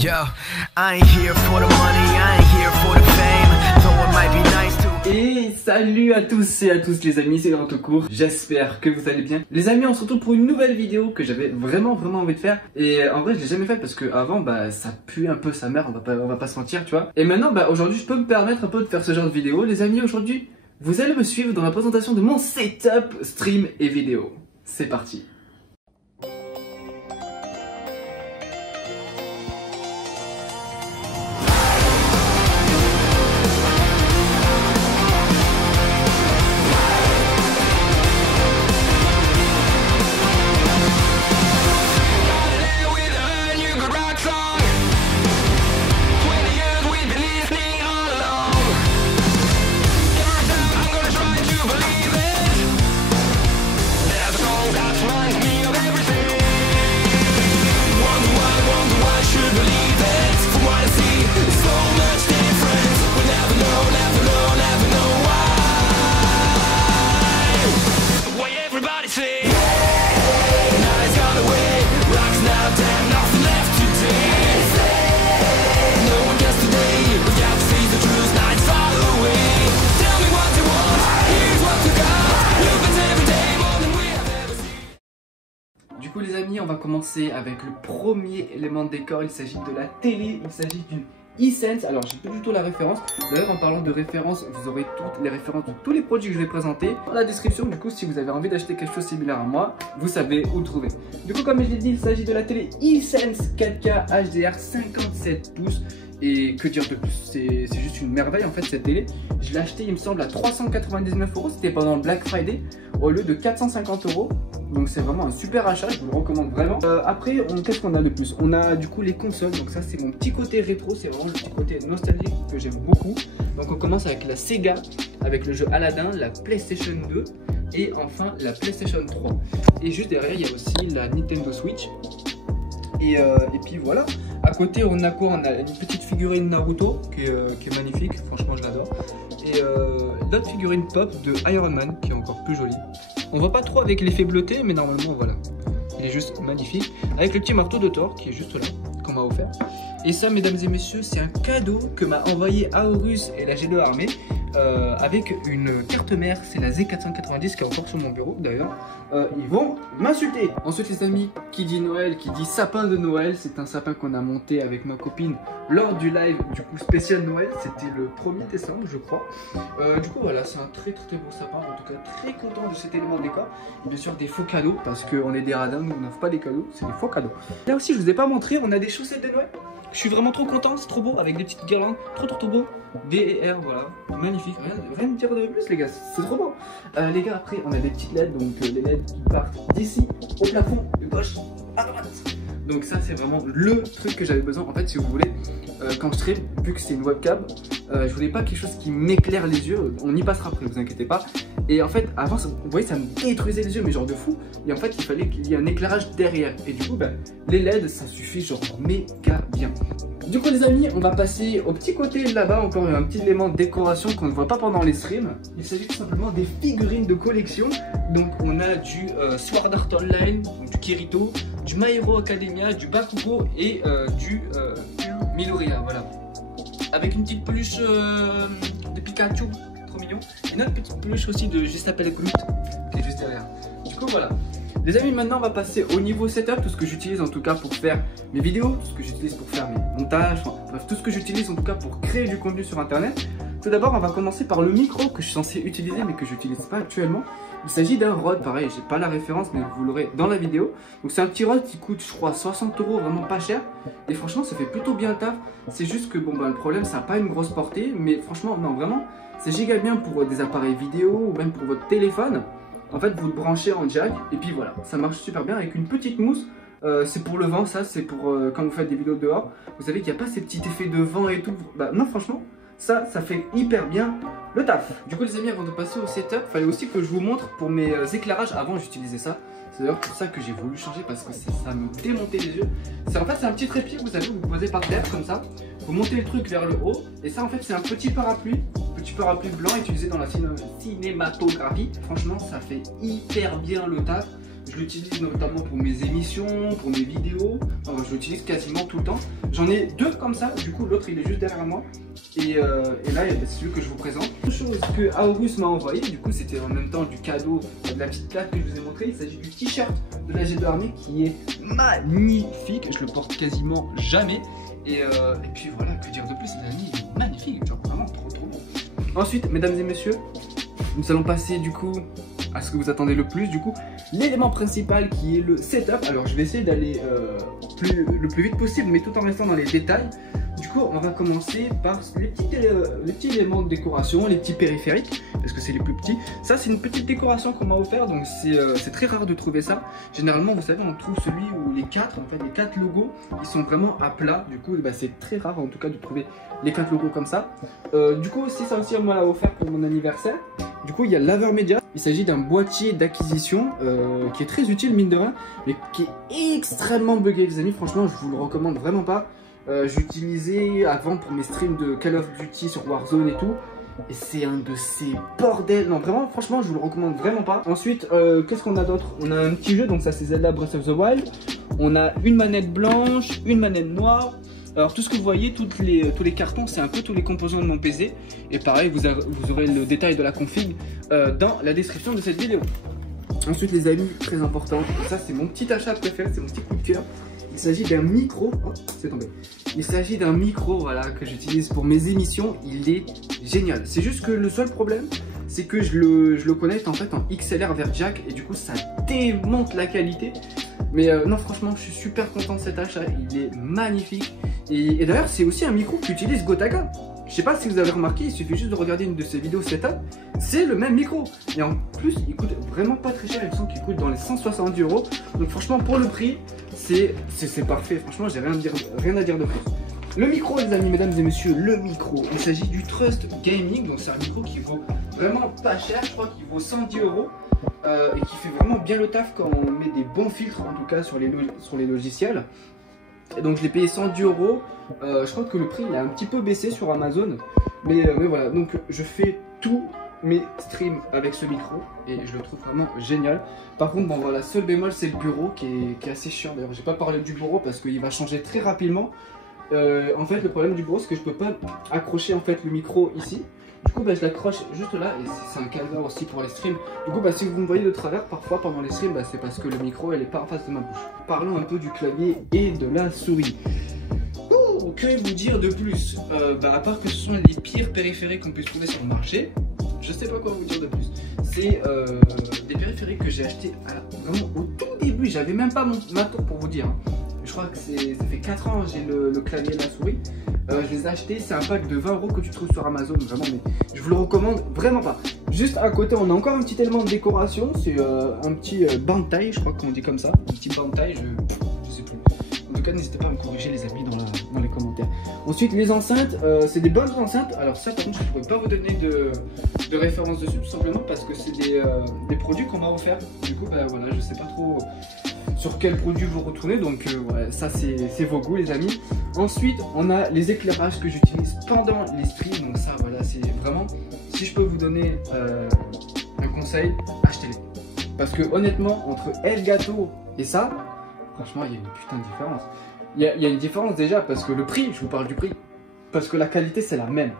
Yo, I ain't here for the money, I ain't here for the fame, though it might be nice to... Et salut à tous et à tous les amis, c'est Grandtocourt. J'espère que vous allez bien. Les amis, on se retrouve pour une nouvelle vidéo que j'avais vraiment envie de faire. Et en vrai, je l'ai jamais faite parce que avant, ça pue un peu sa mère, on va pas se mentir, tu vois. Et maintenant, aujourd'hui, je peux me permettre un peu de faire ce genre de vidéo. Les amis, aujourd'hui, vous allez me suivre dans la présentation de mon setup, stream et vidéo. C'est parti. Du coup les amis, on va commencer avec le premier élément de décor. Il s'agit de la télé, il s'agit d'une Hisense. Alors j'ai pas du tout la référence. D'ailleurs en parlant de référence, vous aurez toutes les références de tous les produits que je vais présenter dans la description. Du coup si vous avez envie d'acheter quelque chose similaire à moi, vous savez où le trouver. Du coup comme je l'ai dit, il s'agit de la télé Hisense 4K HDR 57 pouces. Et que dire de plus, c'est juste une merveille en fait cette télé. Je l'ai acheté il me semble à 399 €, c'était pendant le Black Friday au lieu de 450 €. Donc c'est vraiment un super achat, je vous le recommande vraiment. Après, qu'est-ce qu'on a de plus? On a du coup les consoles, donc ça c'est mon petit côté rétro, c'est vraiment le petit côté nostalgique que j'aime beaucoup. Donc on commence avec la Sega, avec le jeu Aladdin, la PlayStation 2 et enfin la PlayStation 3. Et juste derrière il y a aussi la Nintendo Switch. Et puis voilà, à côté on a quoi? On a une petite figurine Naruto qui est magnifique, franchement je l'adore. Et d'autres figurines pop de Iron Man qui est encore plus jolie. On voit pas trop avec l'effet bleuté, mais normalement voilà, il est juste magnifique. Avec le petit marteau de Thor qui est juste là, qu'on m'a offert. Et ça mesdames et messieurs, c'est un cadeau que m'a envoyé Aorus et la G2 Armée. Avec une carte mère, c'est la Z490 qui est encore sur mon bureau d'ailleurs. Ils vont m'insulter. Ensuite les amis, qui dit Noël, qui dit sapin de Noël, c'est un sapin qu'on a monté avec ma copine lors du live du coup spécial Noël, c'était le 1er décembre je crois. Du coup voilà, c'est un très beau sapin, en tout cas très content de cet élément de décor. Et bien sûr des faux cadeaux, parce qu'on est des radins, nous on n'offre pas des cadeaux, c'est des faux cadeaux. Là aussi je vous ai pas montré, on a des chaussettes de Noël. Je suis vraiment trop content, c'est trop beau, avec des petites guirlandes, trop beau. D et R, voilà, magnifique, rien de dire de plus les gars, c'est trop beau. Les gars, après on a des petites LED, donc les LED qui partent d'ici au plafond, de gauche à droite. Donc ça c'est vraiment le truc que j'avais besoin. En fait si vous voulez, quand je stream, vu que c'est une webcam, je voulais pas quelque chose qui m'éclaire les yeux. On y passera après, vous inquiétez pas. Et en fait avant, vous voyez, ça me détruisait les yeux, mais genre de fou. Et en fait il fallait qu'il y ait un éclairage derrière. Et du coup les LED ça suffit genre méga bien. Du coup les amis, on va passer au petit côté là-bas, encore un petit élément de décoration qu'on ne voit pas pendant les streams. Il s'agit tout simplement des figurines de collection. Donc on a du Sword Art Online, du Kirito, du My Hero Academia, du Bakugo et du Midoriya, voilà. Avec une petite peluche de Pikachu, trop mignon. Et une autre petite peluche aussi de Juste Appelle Groot, qui est juste derrière. Du coup voilà. Les amis, maintenant on va passer au niveau setup, tout ce que j'utilise en tout cas pour faire mes vidéos, tout ce que j'utilise pour faire mes montages, enfin, bref, tout ce que j'utilise en tout cas pour créer du contenu sur internet. Tout d'abord, on va commencer par le micro que je suis censé utiliser mais que je n'utilise pas actuellement. Il s'agit d'un Rode, pareil, j'ai pas la référence mais vous l'aurez dans la vidéo. Donc c'est un petit Rode qui coûte je crois 60 €, vraiment pas cher. Et franchement ça fait plutôt bien le taf. C'est juste que le problème ça n'a pas une grosse portée, mais franchement non vraiment c'est giga bien pour des appareils vidéo ou même pour votre téléphone. En fait vous le branchez en jack et puis voilà, ça marche super bien avec une petite mousse. C'est pour le vent, ça c'est pour quand vous faites des vidéos dehors. Vous savez qu'il n'y a pas ces petits effets de vent et tout. Non franchement ça fait hyper bien le taf. Du coup les amis, avant de passer au setup, il fallait aussi que je vous montre pour mes éclairages. Avant j'utilisais ça. C'est d'ailleurs pour ça que j'ai voulu changer, parce que ça me démontait les yeux. En fait c'est un petit trépied, vous savez, vous posez par terre comme ça. Vous montez le truc vers le haut. Et ça en fait c'est un petit parapluie blanc utilisé dans la cinématographie. Franchement ça fait hyper bien le taf. Je l'utilise notamment pour mes émissions, pour mes vidéos. Enfin, je l'utilise quasiment tout le temps. J'en ai deux comme ça, du coup l'autre il est juste derrière moi. Et là c'est celui que je vous présente. Une chose que Aorus m'a envoyé, du coup c'était en même temps du cadeau de la petite carte que je vous ai montré. Il s'agit du t-shirt de la G2 Army qui est magnifique. Je le porte quasiment jamais. Et puis voilà, que dire de plus, les amis, il est magnifique, genre vraiment trop bon. Ensuite, mesdames et messieurs, nous allons passer du coup à ce que vous attendez le plus, du coup, l'élément principal qui est le setup. Alors je vais essayer d'aller le plus vite possible, mais tout en restant dans les détails. Du coup, on va commencer par les petits éléments de décoration, les petits périphériques, parce que c'est les plus petits. Ça, c'est une petite décoration qu'on m'a offert, donc c'est très rare de trouver ça. Généralement, vous savez, on trouve celui où les 4 logos, ils sont vraiment à plat. Du coup, bah, c'est très rare en tout cas de trouver les 4 logos comme ça. Du coup, aussi, ça aussi, on m'a l'a offert pour mon anniversaire. Du coup, il y a l'Avermedia. Il s'agit d'un boîtier d'acquisition qui est très utile, mine de rien, mais qui est extrêmement buggé, les amis. Franchement, je vous le recommande vraiment pas. J'utilisais avant pour mes streams de Call of Duty sur Warzone et tout. Et c'est un de ces bordels. Non, vraiment, franchement, je vous le recommande vraiment pas. Ensuite, qu'est-ce qu'on a d'autre? On a un petit jeu, donc ça c'est Zelda Breath of the Wild. On a une manette blanche, une manette noire. Alors tout ce que vous voyez, tous les cartons, c'est un peu tous les composants de mon PC. Et pareil, vous aurez le détail de la config dans la description de cette vidéo. Ensuite les amis, très important, ça c'est mon petit achat préféré, c'est mon petit coup de cœur. Il s'agit d'un micro, oh, c'est tombé. Il s'agit d'un micro, voilà, que j'utilise pour mes émissions. Il est génial. C'est juste que le seul problème, c'est que je le connecte en fait en XLR vers jack et du coup ça démonte la qualité. Mais non, franchement, je suis super content de cet achat. Il est magnifique. Et d'ailleurs, c'est aussi un micro qu'utilise Gotaga. Je sais pas si vous avez remarqué, il suffit juste de regarder une de ses vidéos setup. C'est le même micro. Et en plus, il coûte vraiment pas très cher. Il me semble qu'il coûte dans les 170 €. Donc franchement, pour le prix, c'est parfait. Franchement, j'ai rien à dire de plus. Le micro, les amis, mesdames et messieurs, le micro. Il s'agit du Trust Gaming. Donc c'est un micro qui vaut vraiment pas cher. Je crois qu'il vaut 110 € et qui fait vraiment bien le taf quand on met des bons filtres, en tout cas sur les logiciels. Et donc je l'ai payé 110 €. Je crois que le prix il a un petit peu baissé sur Amazon. Mais voilà, donc je fais tous mes streams avec ce micro et je le trouve vraiment génial. Par contre, bon voilà, seul bémol c'est le bureau qui est assez chiant. D'ailleurs, j'ai pas parlé du bureau parce qu'il va changer très rapidement. En fait, le problème du bureau c'est que je peux pas accrocher en fait le micro ici. Du coup, bah, je l'accroche juste là et c'est un calvaire aussi pour les streams. Du coup, bah, si vous me voyez de travers parfois pendant les streams, bah, c'est parce que le micro elle est pas en face de ma bouche. Parlons un peu du clavier et de la souris. Que vous dire de plus? À part que ce sont les pires périphériques qu'on puisse trouver sur le marché, je sais pas quoi vous dire de plus. C'est des périphériques que j'ai achetés vraiment au tout début. J'avais même pas mon matos pour vous dire. Je crois que ça fait 4 ans j'ai le clavier et la souris. Je les ai achetés, c'est un pack de 20 € que tu trouves sur Amazon, vraiment, mais je vous le recommande vraiment pas. Juste à côté, on a encore un petit élément de décoration, c'est un petit bantai, je crois qu'on dit comme ça, un petit bantai, je sais plus. En tout cas, n'hésitez pas à me corriger les amis dans les commentaires. Ensuite, les enceintes, c'est des bonnes enceintes. Alors ça, par contre, je ne pourrais pas vous donner de référence dessus, tout simplement parce que c'est des produits qu'on m'a offert. Du coup, bah voilà, je sais pas trop sur quel produit vous retournez, donc ouais, ça c'est vos goûts les amis. Ensuite on a les éclairages que j'utilise pendant les streams, donc ça voilà, c'est vraiment, si je peux vous donner un conseil, achetez-les. Parce que honnêtement, entre Elgato et ça, franchement il y a une putain de différence. Il y a une différence déjà parce que le prix, je vous parle du prix, parce que la qualité c'est la même.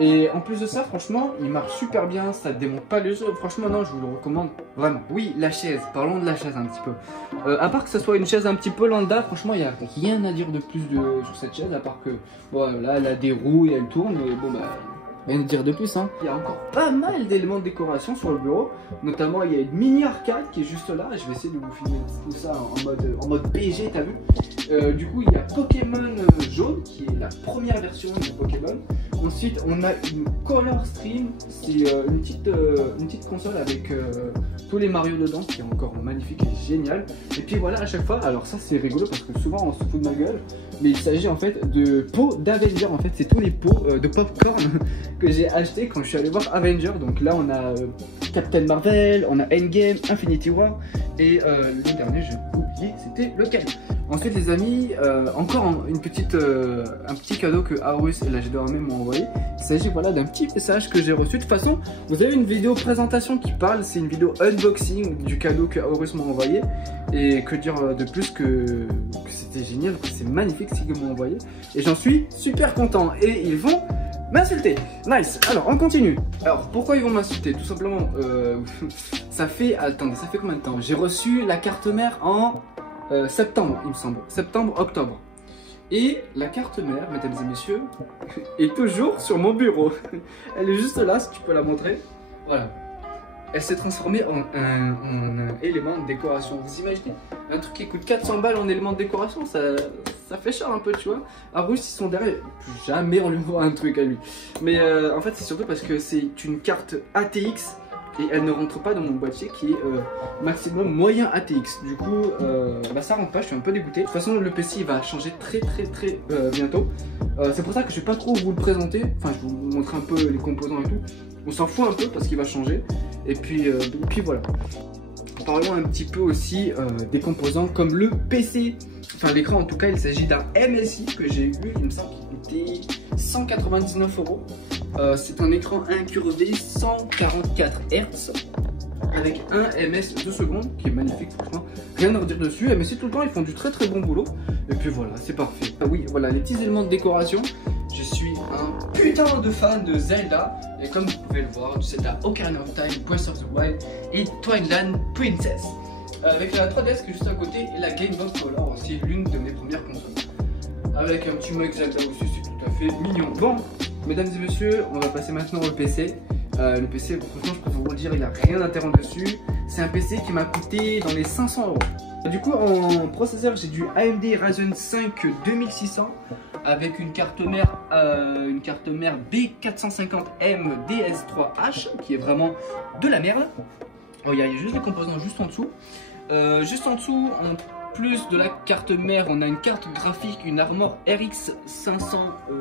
Et en plus de ça, franchement, il marche super bien, ça ne démonte pas les jeux. Franchement, non, je vous le recommande vraiment. Oui, la chaise, parlons de la chaise un petit peu. À part que ce soit une chaise un petit peu lambda, franchement, il n'y a rien à dire de plus sur cette chaise, à part que, voilà, elle a des roues et elle tourne, mais bon, bah, rien à dire de plus, hein. Il y a encore pas mal d'éléments de décoration sur le bureau, notamment il y a une mini arcade qui est juste là, je vais essayer de vous filmer tout ça en mode BG, t'as vu. Du coup, il y a Pokémon jaune, qui est la première version de Pokémon. Ensuite, on a une Color Stream, c'est une petite console avec tous les Mario dedans, qui est encore magnifique et génial. Et puis voilà, à chaque fois, alors ça c'est rigolo parce que souvent on se fout de ma gueule, mais il s'agit en fait de pots d'Avenger. En fait, c'est tous les pots de popcorn que j'ai acheté quand je suis allé voir Avenger. Donc là, on a Captain Marvel, on a Endgame, Infinity War, et le dernier, j'ai oublié, c'était lequel. Ensuite les amis, encore un petit cadeau que Aorus et la G2 m'ont envoyé. Il s'agit voilà, d'un petit message que j'ai reçu. De toute façon, vous avez une vidéo présentation qui parle, c'est une vidéo unboxing du cadeau que Aorus m'a envoyé. Et que dire de plus que c'était génial, c'est magnifique ce qu'ils m'ont envoyé. Et j'en suis super content. Et ils vont m'insulter. Nice. Alors on continue. Alors pourquoi ils vont m'insulter? Tout simplement, ça fait combien de temps? J'ai reçu la carte mère en septembre, il me semble. Septembre, octobre. Et la carte mère, mesdames et messieurs, est toujours sur mon bureau. Elle est juste là, si tu peux la montrer. Voilà. Elle s'est transformée en un élément de décoration. Vous imaginez? Un truc qui coûte 400 balles en élément de décoration, ça fait cher un peu, tu vois. Arus, ils sont derrière. Plus jamais on lui voit un truc à lui. Mais en fait, c'est surtout parce que c'est une carte ATX. Et elle ne rentre pas dans mon boîtier qui est maximum moyen ATX. Du coup, ça rentre pas, je suis un peu dégoûté. De toute façon, le PC il va changer très bientôt. C'est pour ça que je vais pas trop vous le présenter. Enfin, je vais vous montrer un peu les composants et tout. On s'en fout un peu parce qu'il va changer. Et puis voilà. Parlons un petit peu aussi des composants comme le PC. Enfin, l'écran en tout cas, il s'agit d'un MSI que j'ai eu. Il me semble qu'il coûtait 199 €. C'est un écran incurvé 144 Hz avec un ms 2 secondes qui est magnifique, franchement. Rien à redire dessus. MSI tout le temps, ils font du très bon boulot. Et puis voilà, c'est parfait. Ah oui, voilà les petits éléments de décoration. Je suis un putain de fan de Zelda. Et comme vous pouvez le voir, c'est la Ocarina of Time, Breath of the Wild et Twilight Princess. Avec la 3DS qui est juste à côté et la Game Boy Color aussi, l'une de mes premières consoles. Avec un petit mug Zelda aussi, c'est tout à fait mignon. Bon, mesdames et messieurs, on va passer maintenant au PC. Le PC, franchement, je peux vous le dire, il n'y a rien d'intéressant dessus. C'est un PC qui m'a coûté dans les 500 €. Du coup, en processeur, j'ai du AMD Ryzen 5 2600 avec une carte mère B450M DS3H qui est vraiment de la merde. Oh, il y a juste les composants juste en dessous. Juste en dessous, en plus de la carte mère, on a une carte graphique, une Armor RX 500,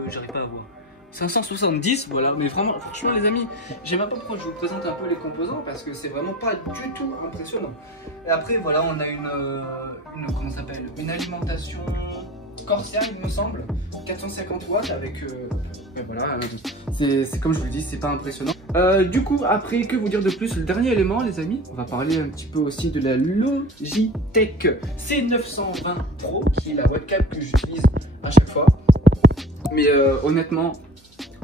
j'arrive pas à voir. 570, voilà, mais vraiment, franchement les amis, j'aime pas pourquoi je vous présente un peu les composants parce que c'est vraiment pas du tout impressionnant. Et après, voilà, on a comment ça s'appelle, une alimentation Corsair, il me semble, 450 watts avec, voilà, c'est comme je vous le dis, c'est pas impressionnant. Du coup, après, que vous dire de plus? Le dernier élément, les amis, on va parler un petit peu aussi de la Logitech C920 Pro, qui est la webcam que j'utilise à chaque fois. Mais honnêtement,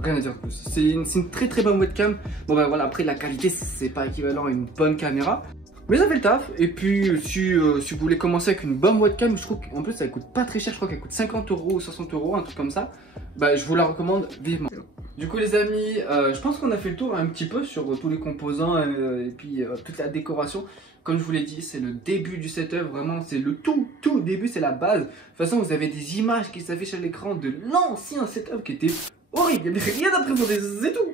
rien à dire de plus. C'est une très bonne webcam. Bon ben voilà, après la qualité c'est pas équivalent à une bonne caméra, mais ça fait le taf. Et puis si vous voulez commencer avec une bonne webcam, je trouve qu'en plus ça coûte pas très cher. Je crois qu'elle coûte 50 € ou 60 €, un truc comme ça. Bah je vous la recommande vivement. Du coup les amis, je pense qu'on a fait le tour un petit peu sur tous les composants et puis toute la décoration. Comme je vous l'ai dit, c'est le début du setup, vraiment c'est le tout début, c'est la base. De toute façon vous avez des images qui s'affichent à l'écran de l'ancien setup qui était horrible, il n'y avait rien à présenter, c'est tout.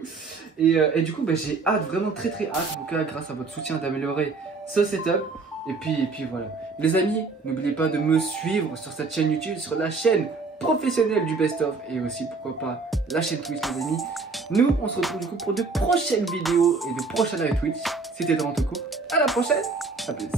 Et du coup j'ai hâte, vraiment très hâte, en tout cas grâce à votre soutien, d'améliorer ce setup. Et puis voilà. Les amis, n'oubliez pas de me suivre sur cette chaîne YouTube, sur la chaîne professionnelle du Best of, et aussi pourquoi pas la chaîne Twitch les amis. Nous on se retrouve du coup pour de prochaines vidéos et de prochains live Twitch. C'était Doran Toko, à la prochaine, à plus.